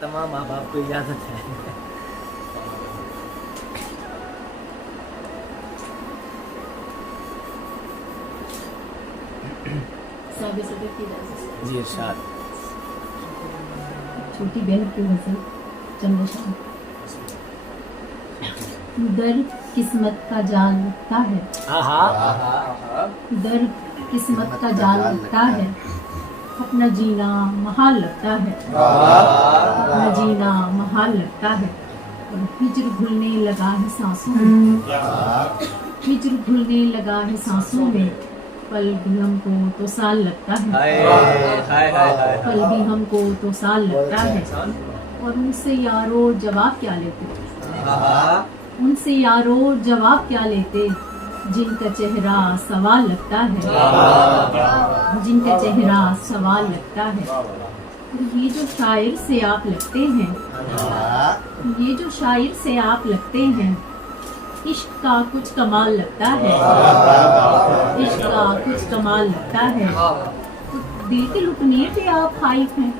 तमाम माँ बाप को इजाज़त है। जी इरशाद। छोटी बहन की गजल चंद शाम। दर किस्मत का जाल लगता है, दर किस्मत का जाल लगता है, अपना जीना महाल लगता है, अपना जीना महाल लगता है। और हिज्र घुलने लगा है सांसों में, हिज्र घुलने लगा है सांसों में, पल भी हमको तो साल लगता है, पल भी हमको तो साल लगता है। और उनसे यारो जवाब क्या लेते, उनसे यारो जवाब क्या लेते, जिनका चेहरा सवाल लगता है, जिनका चेहरा सवाल लगता है। और ये जो शायर से आप लगते हैं, ये जो शायर से आप लगते हैं, इश्क का कुछ कमाल लगता है, इश्क का कुछ कमाल लगता है। तो दिल के लुटने पे आप खाइफ हैं,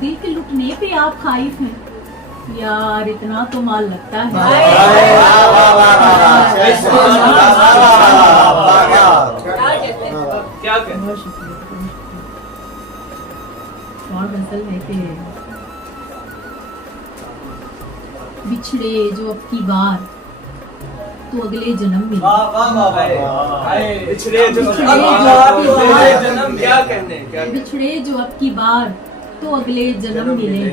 दिल के लुटने पे आप खाइफ हैं, यार इतना तो माल लगता है। क्या कहते बहुत शुक्रिया। और गजल है कि बिछड़े जो अब की बार तो अगले जन्म में, बिछड़े जो जन्म क्या कहने, बिछड़े जो अब की बार तो अगले जन्म मिले,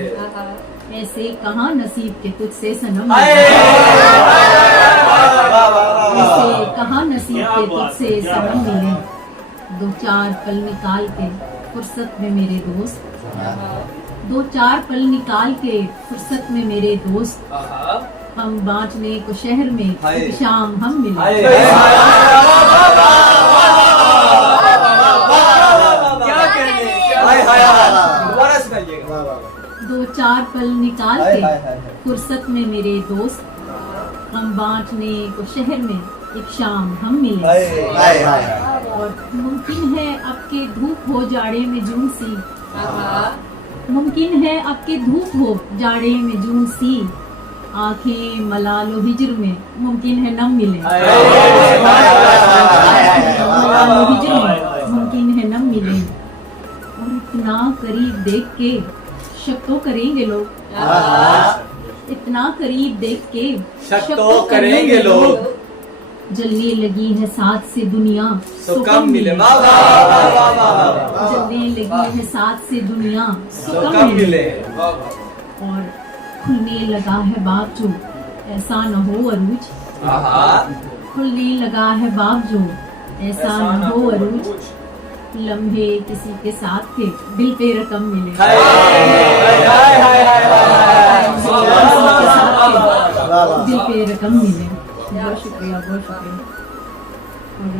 ऐसे कहाँ नसीब के तुझसे सनम मिले, ऐसे कहाँ नसीब के तुझसे सनम मिले। दो चार पल निकाल के फुर्सत में मेरे दोस्त, दो चार पल निकाल के फुर्सत में मेरे दोस्त, हम बाँचने को शहर में एक शाम हम मिले। क्या कहने, दोबारा सुनाइएगा। दो चार पल निकाल के फुर्सत में मेरे दोस्त, हम बाँटने को शहर में एक शाम हम मिले। और मुमकिन है आपके धूप हो जाड़े में जून सी, मुमकिन है आपके धूप हो जाड़े में जून सी, आंखें मला लो हिजर में मुमकिन है नम मिले, मला लो हिजर में मुमकिन है नम मिले। और इतना करीब देख के शक तो करेंगे लोग, इतना करीब देख के शक तो करेंगे लोग, जलने लगी है साथ से दुनिया तो कम मिले, जलने लगी है साथ से दुनिया तो कम मिले। और खुलने लगा है बाप जो ऐसा न हो अरूज, खुलने लगा है बाप जो ऐसा न हो अरूज, लम्हे किसी के साथ के दिल पे रकम मिले, दिल पे रकम मिले। बहुत शुक्रिया, बहुत शुक्रिया।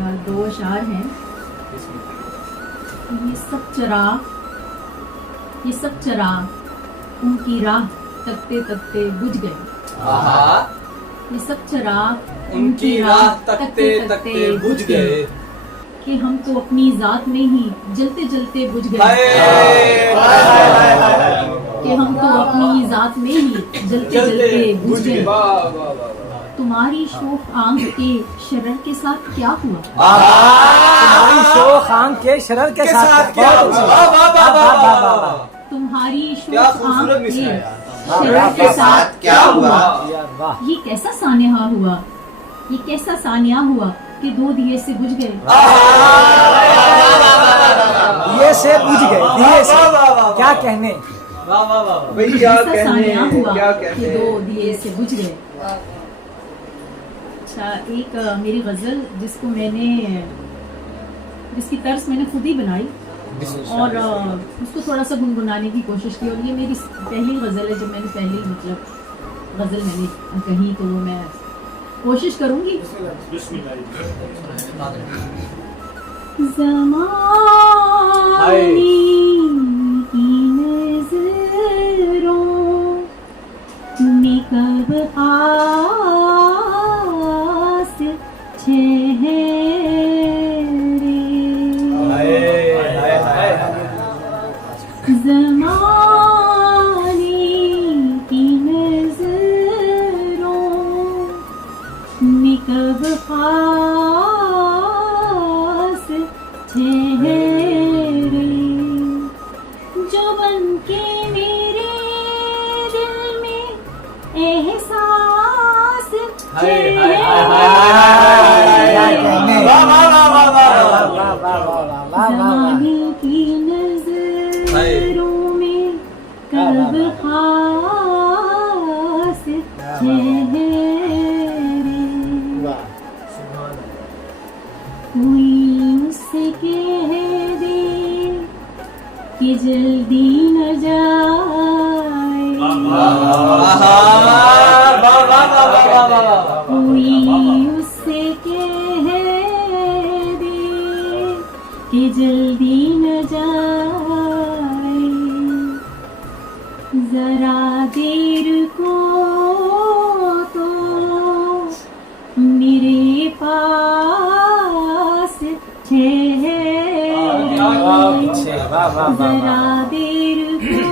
और दो अशार हैं। ये सब चिराग, ये सब चिराग उनकी राह तकते तकते बुझ गए, ये सब चिराग उनकी राह तकते तकते बुझ गए, कि हम तो अपनी जात में ही जलते जलते बुझ गए, कि हम तो अपनी जात में ही जलते जलते बुझ गए। तुम्हारी शोख आंख के शरर के साथ क्या हुआ, तुम्हारी शोख आंख के शरर के साथ क्या हुआ, तुम्हारी शोख आंख के शरर के साथ क्या हुआ। ये कैसा सानिया हुआ, ये कैसा सानिया हुआ कि दो दिए से बुझ गए, दिए से बुझ गए, दिए से क्या कहने, कैसा सानिया हुआ कि दो दिए से बुझ गए। अच्छा, एक मेरी गजल जिसको मैंने, जिसकी तर्ज मैंने खुद ही बनाई और उसको थोड़ा सा गुनगुनाने की कोशिश की, और ये मेरी पहली गजल है। जब मैंने पहली मतलब गजल मैंने कही तो वो मैं कोशिश करूंगी। ज़माने की नज़रों में कब आस ठहरे, ज़माने चेहरे ज़माने की नजरों में कब खास चेहरे कोई मुझसे कह दे कि जल्दी न जाए कोई मुझसे कह दे कि जल्दी न जाए जरा देर को तो मेरे पास जरा देर को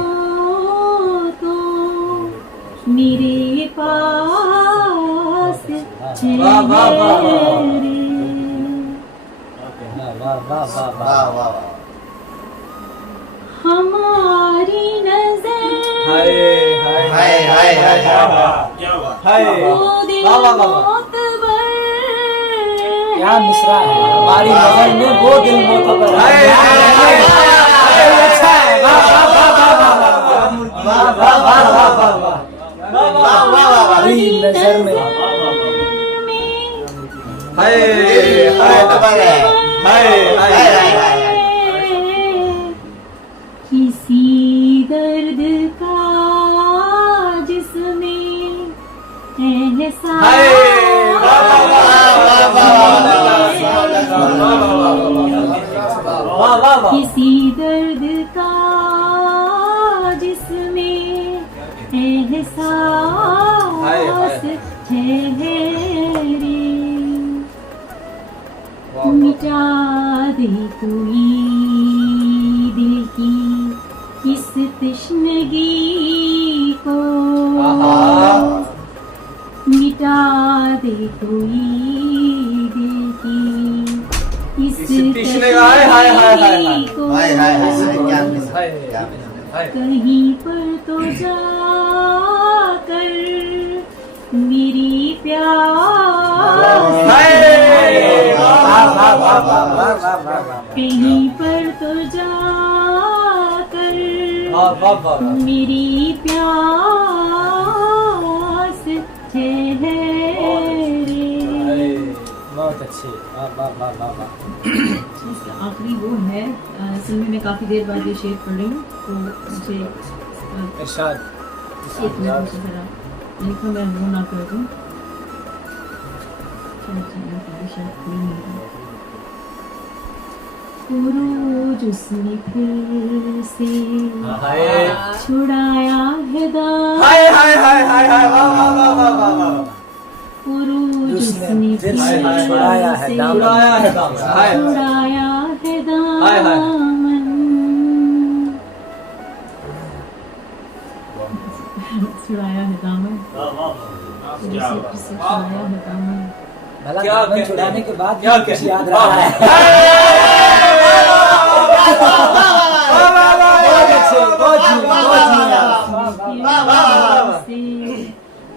तो मेरे पास हमारी नजर वो दिल मोतबर क्या मिश्रा है हमारी नजर में वो दिल मोतबर है अच्छा है हमारी नजर में किसी दर्द का जिसमें किसी दर्द का जिसमें एहसास ठहरे मिटा दे कोई दिल की इस तश्नगी को मिटा दे कोई दिल की इस तश्नगी को कहीं पर तो जाकर मेरी प्यास कहीं पर तो जाकर मेरी प्यास ठहरे बहुत अच्छी आखिरी वो है असल में मैं काफ़ी देर बाद ये शेर पढ़ रही हूँ तो मुझे इरशाद एक मिनट मुझे ज़रा नहीं तो मैं वो ना कर दूँ उरूज उसने फिर से छुड़ाया है दाम उरूज उसने फिर से छुड़ाया है दामन छुड़ाया है दामन छुड़ाया है दामन छुड़ाया है दामन भला दामन छुड़ाने के बाद क्या कुछ याद रहा है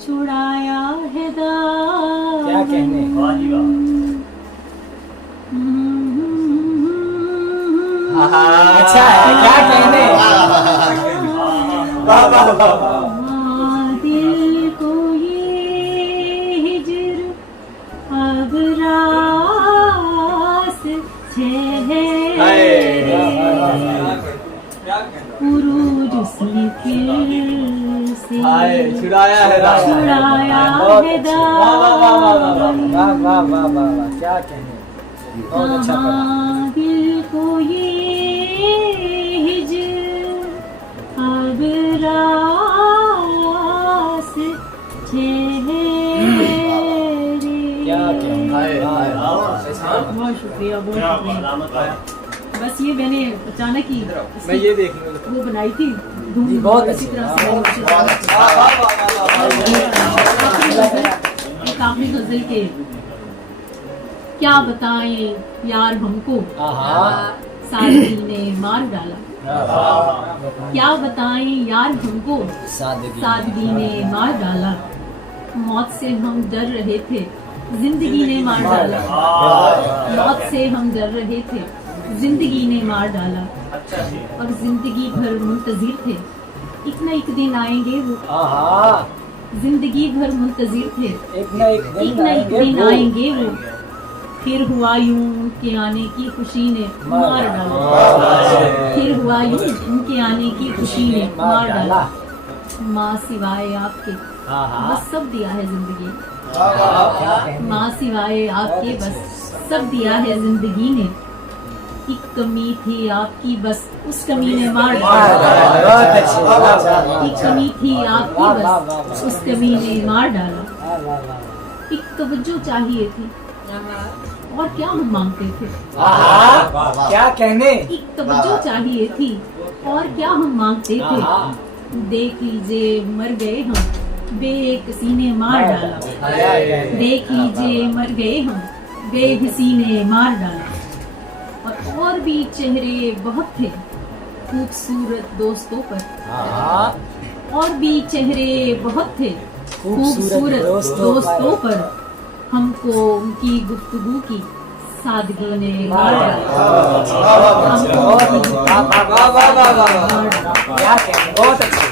छुड़ाया है दामन क्या कहने अच्छा है क्या कहने दिल को ये हिजर अब रास उरूज उसने फिर से छुड़ाया है दामन क्या कहने बहुत अच्छा पढ़ा दिल को ये हिजर अब रास क्या कहने बहुत शुक्रिया बस ये मैंने अचानक ही मैं ये देखूंगा वो बनाई थी जी, बहुत इसी अच्छी। तरह से एक आखिरी गजल के क्या बताएं यार हमको सादगी ने मार डाला क्या बताएं यार हमको सादगी ने मार डाला मौत से हम डर रहे थे, जिंदगी ने मार डाला। मौत से हम डर रहे थे, जिंदगी ने मार डाला। और जिंदगी भर मुंतजिर थे, एक न एक दिन आएंगे वो। आहा, जिंदगी भर मुंतजिर थे, एक न एक दिन दिन आएंगे वो। फिर हुआ यूं उनके आने की खुशी ने मार डाला। फिर हुआ यूं उनके आने की खुशी ने मार डाला। माँ सिवाय आपके बस सब दिया है जिंदगी। माँ सिवाय आपके बस सब दिया है जिंदगी ने। एक कमी थी आपकी बस उस कमी ने मार डाला। एक कमी थी आपकी बस उस कमी ने मार डाला। एक तवज्जो चाहिए थी और क्या हम मांगते थे। क्या कहने। एक तवज्जो चाहिए थी और क्या हम मांगते थे। देख लीजिए मर गए हम, बेकसी ने मार डाला। देख लीजिए मर गए हम, बेकसी ने मार डाला। और भी चेहरे बहुत थे खूबसूरत दोस्तों पर। और भी चेहरे बहुत थे खूबसूरत दोस्तों पर। हमको उनकी गुफ्तगू की सादगी ने मार डाला। क्या कहने, बहुत अच्छी।